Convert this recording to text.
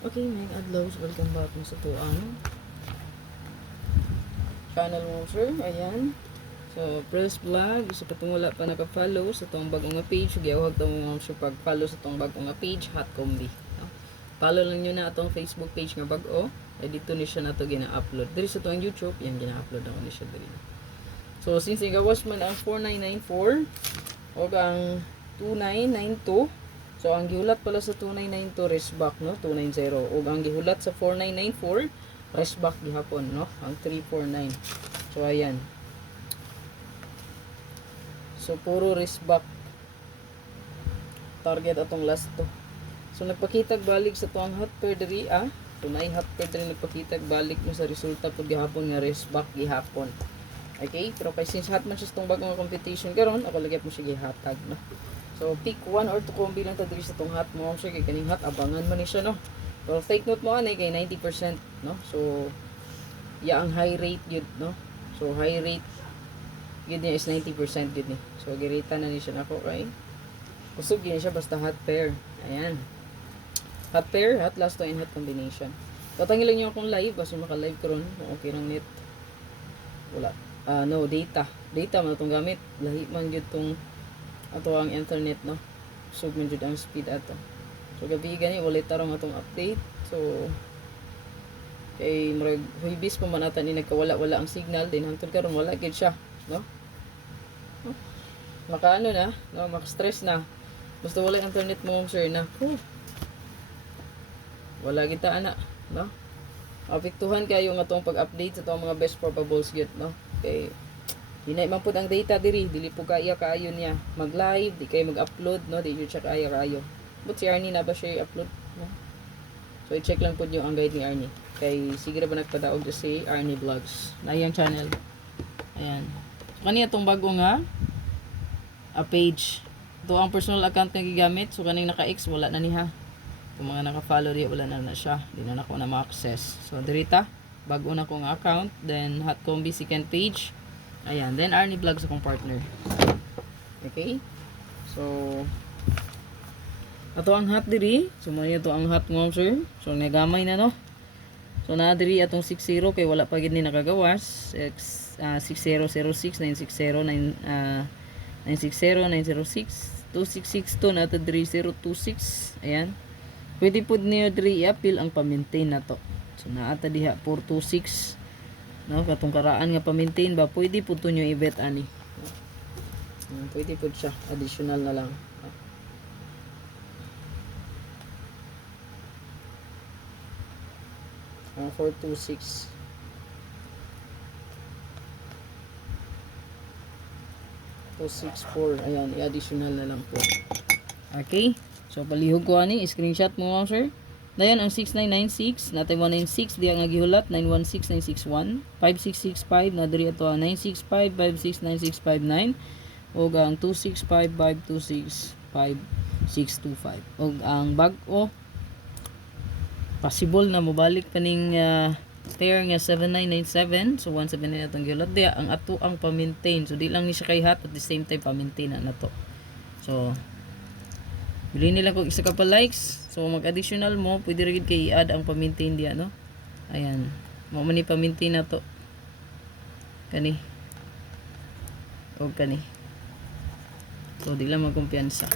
Okay, mga adlaws, welcome back mo sa tuang channel mo, sir. Ayan. So, press vlog. Isa pa itong wala pa naka-follow sa itong bagong nga page. Giyawag ito mo siya pag-follow sa itong bagong nga page, Hot Combi. No? Follow lang nyo na itong Facebook page nga bago. Eh, dito ni siya na ito gina-upload. Dito sa itong YouTube, yan gina-upload ako ni siya dito. So, since igawas man ang 4994 o ang 2992, so, ang gihulat pala sa 2992, rest back, no? 290. O, ang gihulat sa 4994, rest back gihapon, no? Ang 349. So, ayan. So, puro rest back. Target atong last to. So, nagpakitag balik sa tuang hot pair diri, ah. So, naay hot pair diri nagpakitag balik mo sa resulta po gihapon nga rest back gihapon. Okay? Pero kay since hot man siya itong bagong competition karon, ako lagi po siya gihatag, no? So, pick 1 or 2 combi lang ta diri sa tong hot mo. Sure, kay kaning hot, abangan man ni siya, no? So, take note mo, anay, kay 90%, no? So, ang high rate yun, no? So, high rate, yun niya is 90% yun niya. So, girita na ni siya nako, kay kusog yun siya, basta hot pair. Ayan. Hot pair, hot last to and hot combination. Tatangin lang nyo akong live, kasi maka-live ko ron. Okay lang net. Wala. No, data. Data man itong gamit. Lahi man yun itong ato ang internet, no? So, medyo ang speed ato. So, gabi gani, ulit tarong atong update. So, kay marag huibis pa man ata ni nagkawala-wala ang signal. Din hangtod karon wala gid siya, no? Makaano na, no? Maka-stress na. Basta wala internet mo, sir, na. Wala kita ana, no? Apektuhan kayo nga atong pag-update sa atong mga best probables gid, no? Kay dinay man pud ang data diri, dili po kaya kaayo niya mag-live, di kay mag-upload, no? Di jud siya kaayo. But si Arnie na ba siya i-upload, no? So i-check lang pud yung ang guide ni Arnie. Kay sige ra ba nagpadaog si Arnie Vlogs. Na iyang channel. Ayan. So kaniya tong bago nga page. Ito ang personal account nga gigamit. So kaning naka-X wala na niha. Kung mga naka-follow di wala na siya. Di na ako na ma-access. So dirita bago na kong account, then Hot Combi second page. Ayan, then Arnie Vlogs akong partner. Okay? So, ato ang hot diri. So, mo ito ang hot ngom, sir. So, nagamay na, no? So, na diri atong 60 kay wala pa gid ni nakagawas. 6006 960 906 2662 na ito diri 026. Ayan. Pwede po niyo diri i-appeal ang pa-maintain na to. So, naata diha 426. No, katong karaan nga pa-maintain ba, pwede po to nyo i-vet ani. Pwede po siya, additional na lang. 426. 264. Ayan, i-additional na lang po. Okay. So, palihog ko ani, screenshot mo nga, sir. Dayon ang 6996 natay 196 diya nga gihulat 916961 5665 na diri ato ang 965 56965 ug ang 2655265 ug ang bag-o possible na mobalik kaning pair nga 7997. So 179 atong gihulat diya ang ato ang pa-maintain. So di lang ni siya kay hot at the same time pa-maintain na to. So bili nila kung isa ka pa likes. So mag-additional mo, pwede rin kay i-add ang pa-maintain diya, no? Ayan. Mo man ni pa-maintain na to. Kani. O kani. So di lang magkumpiyansa.